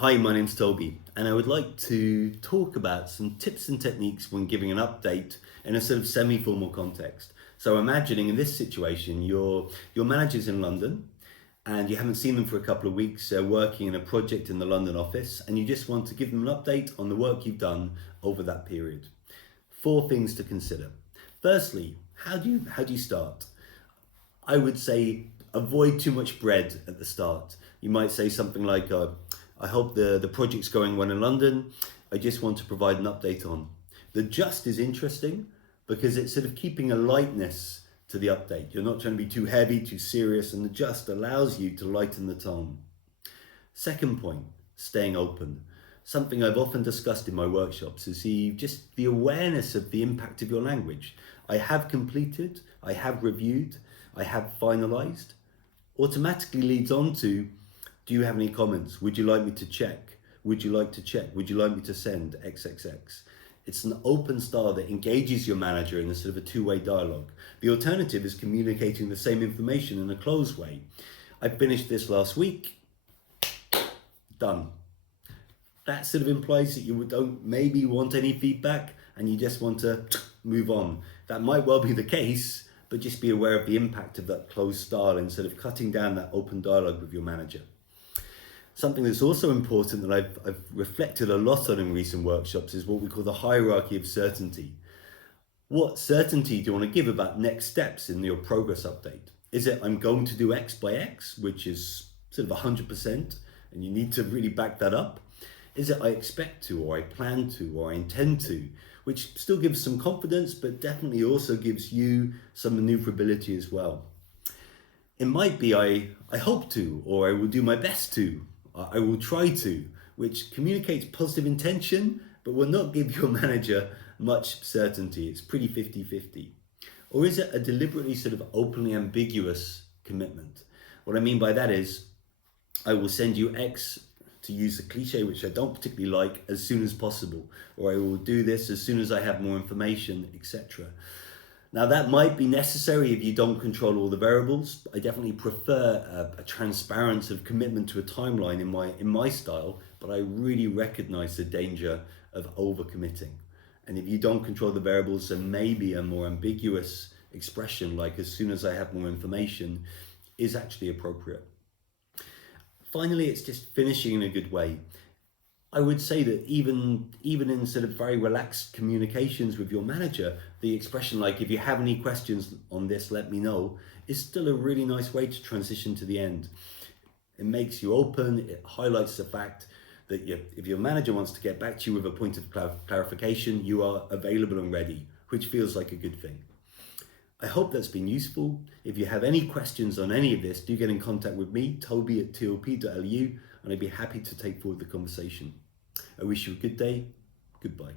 Hi, my name's Toby, and I would like to talk about some tips and techniques when giving an update in a sort of semi-formal context. So, imagining in this situation, your manager's in London, and you haven't seen them for a couple of weeks. They're working in a project in the London office, and you just want to give them an update on the work you've done over that period. Four things to consider. Firstly, how do you start? I would say avoid too much bread at the start. You might say something like, I hope the project's going well in London. I just want to provide an update on. The just is interesting because it's sort of keeping a lightness to the update. You're not trying to be too heavy, too serious, and the just allows you to lighten the tone. Second point, staying open. Something I've often discussed in my workshops is just the awareness of the impact of your language. I have completed, I have reviewed, I have finalized. Automatically leads on to, do you have any comments? Would you like me to check? Would you like to check? Would you like me to send XXX? It's an open style that engages your manager in a sort of a two-way dialogue. The alternative is communicating the same information in a closed way. I finished this last week. Done. That sort of implies that you don't maybe want any feedback and you just want to move on. That might well be the case, but just be aware of the impact of that closed style instead of cutting down that open dialogue with your manager. Something that's also important that I've reflected a lot on in recent workshops is what we call the hierarchy of certainty. What certainty do you want to give about next steps in your progress update? Is it I'm going to do X by X, which is sort of 100%, and you need to really back that up? Is it I expect to, or I plan to, or I intend to, which still gives some confidence, but definitely also gives you some maneuverability as well. It might be I hope to, or I will do my best to, I will try to, which communicates positive intention, but will not give your manager much certainty. It's pretty 50-50. Or is it a deliberately sort of openly ambiguous commitment? What I mean by that is, I will send you X, to use a cliche which I don't particularly like, as soon as possible, or I will do this as soon as I have more information, etc. Now that might be necessary if you don't control all the variables. I definitely prefer a transparent sort of commitment to a timeline in my style, but I really recognize the danger of overcommitting. And if you don't control the variables, then maybe a more ambiguous expression like as soon as I have more information is actually appropriate. Finally, it's just finishing in a good way. I would say that even in sort of very relaxed communications with your manager, the expression like, if you have any questions on this, let me know, is still a really nice way to transition to the end. It makes you open, it highlights the fact that if your manager wants to get back to you with a point of clarification, you are available and ready, which feels like a good thing. I hope that's been useful. If you have any questions on any of this, do get in contact with me, toby@top.lu, and I'd be happy to take forward the conversation. I wish you a good day. Goodbye.